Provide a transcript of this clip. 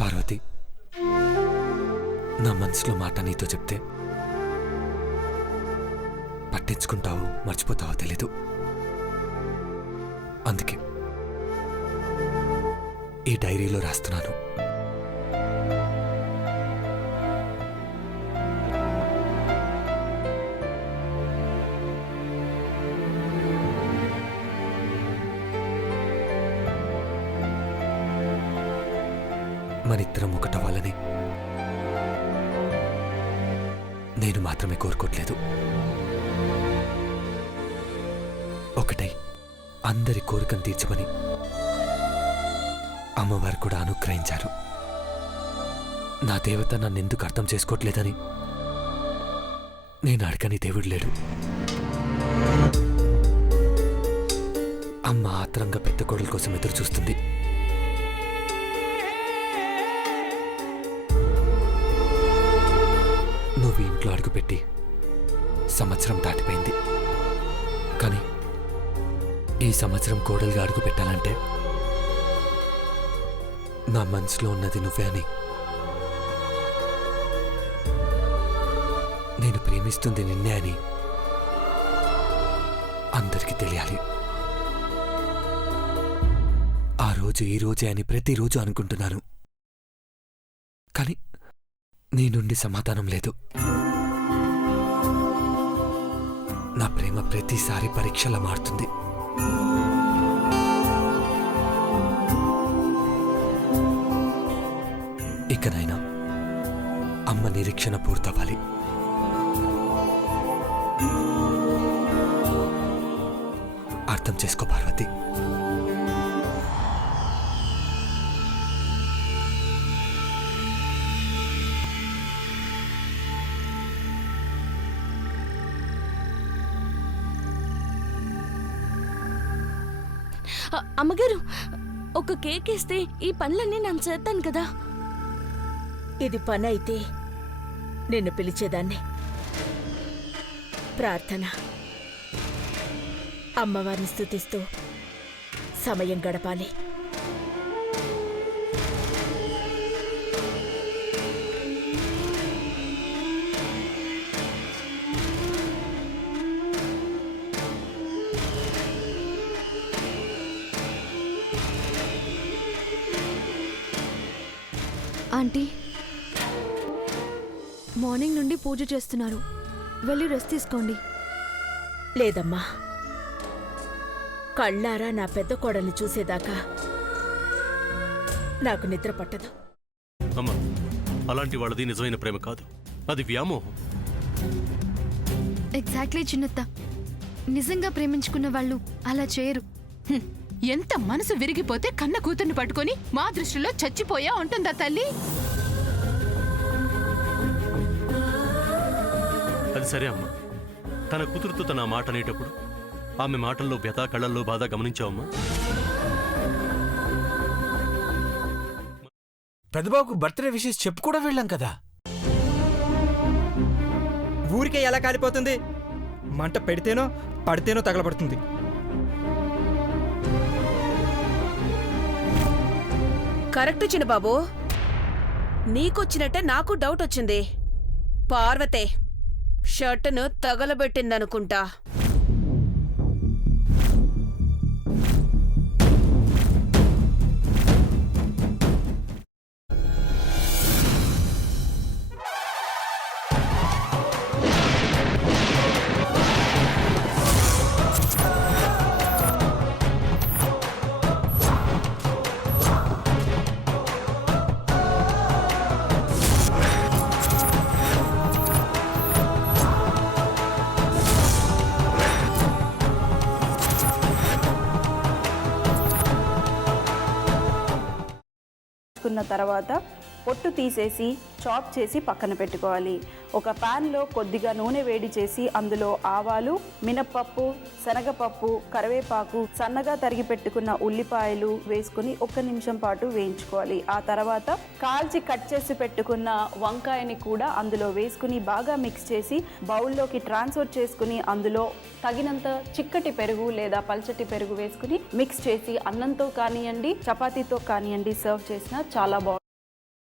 పార్వతి, నా మనసులో మాట నీతో చెప్తే పట్టించుకుంటావో మర్చిపోతావో తెలీదు. అందుకే ఈ డైరీలో రాస్తున్నాను. మనిద్దరం ఒకటవ్వాలని నేను మాత్రమే కోరుకోవట్లేదు. ఒకటై అందరి కోరికను తీర్చమని అమ్మవారు కూడా అనుగ్రహించారు. నా దేవత నన్నెందుకు అర్థం చేసుకోవట్లేదని నేను అడగని దేవుడు లేడు. అమ్మ ఆత్రంగా పెద్ద కోడల కోసం ఎదురు చూస్తుంది. నువ్వు ఇంట్లో అడుగుపెట్టి సంవత్సరం దాటిపోయింది. కానీ ఈ సంవత్సరం కోడలుగా అడుగు పెట్టాలంటే నా మనసులో ఉన్నది నువ్వే అని, నేను ప్రేమిస్తుంది నిన్నే అని అందరికీ తెలియాలి. ఆ రోజు ఈ రోజే అని ప్రతిరోజు అనుకుంటున్నాను. కానీ నీ నుండి సమాధానం లేదు. నా ప్రేమ ప్రతిసారి పరీక్షలా మారుతుంది. ఇకనైనా అమ్మ నిరీక్షణ పూర్తవ్వాలి. అర్థం చేసుకో పార్వతి. అమ్మగారు, ఒక కేక్ ఇస్తే ఈ పనులన్నీ నేను చేస్తాను కదా. ఇది పని అయితే నిన్ను పిలిచేదాన్ని. ప్రార్థన. అమ్మవారిని స్తుతిస్తూ సమయం గడపాలి. ఆంటీ, మార్నింగ్ నుండి పూజ చేస్తున్నారు, వెళ్ళి రెస్ట్ తీసుకోండి. లేదమ్మా, కళ్ళారా నా పెద్ద కోడల్ని చూసేదాకా నాకు నిద్ర పట్టదు. అమ్మా, అలాంటి వాళ్ళది నిజమైన ప్రేమ కాదు, అది వ్యామోహం. ఎగ్జాక్ట్లీ చిన్నత్త, నిజంగా ప్రేమించుకున్న వాళ్ళు అలా చేయరు. ఎంత మనసు విరిగిపోతే కన్న కూతుర్ని పట్టుకొని మా దృష్టిలో చచ్చిపోయా ఉంటుందా తల్లి? అది సరే అమ్మా, తన కూతురుతో తన మాట అనేటప్పుడు ఆమె మాటల్లో వ్యథ, కళ్ళల్లో బాధ గమనించావమ్మా? పెద్దబాబుకు బర్త్డే విషెస్ చెప్పు కూడా వెళ్ళాం కదా. ఊరికే ఎలా కాలిపోతుంది? మంట పెడితేనో పడితేనో తగలబడుతుంది. కరెక్ట్ చిన్నబాబు, నీకొచ్చినట్టే నాకు డౌట్ వచ్చింది. పార్వతే షర్టును తగలబెట్టిందనుకుంటా. కున్న తర్వాత పొట్టు తీసేసి చాప్ చేసి పక్కన పెట్టుకోవాలి. ఒక ప్యాన్లో కొద్దిగా నూనె వేడి చేసి అందులో ఆవాలు, మినప్పప్పు, శనగపప్పు, కరివేపాకు, సన్నగా తరిగి పెట్టుకున్న ఉల్లిపాయలు వేసుకుని 1 నిమిషం పాటు వేయించుకోవాలి. ఆ తర్వాత కాల్చి కట్ చేసి పెట్టుకున్న వంకాయని కూడా అందులో వేసుకుని బాగా మిక్స్ చేసి బౌల్లోకి ట్రాన్స్ఫర్ చేసుకుని అందులో తగినంత చిక్కటి పెరుగు లేదా పల్చటి పెరుగు వేసుకుని మిక్స్ చేసి అన్నంతో కానివ్వండి, చపాతీతో కానివ్వండి సర్వ్ చేసినా చాలా బాగుంటుంది.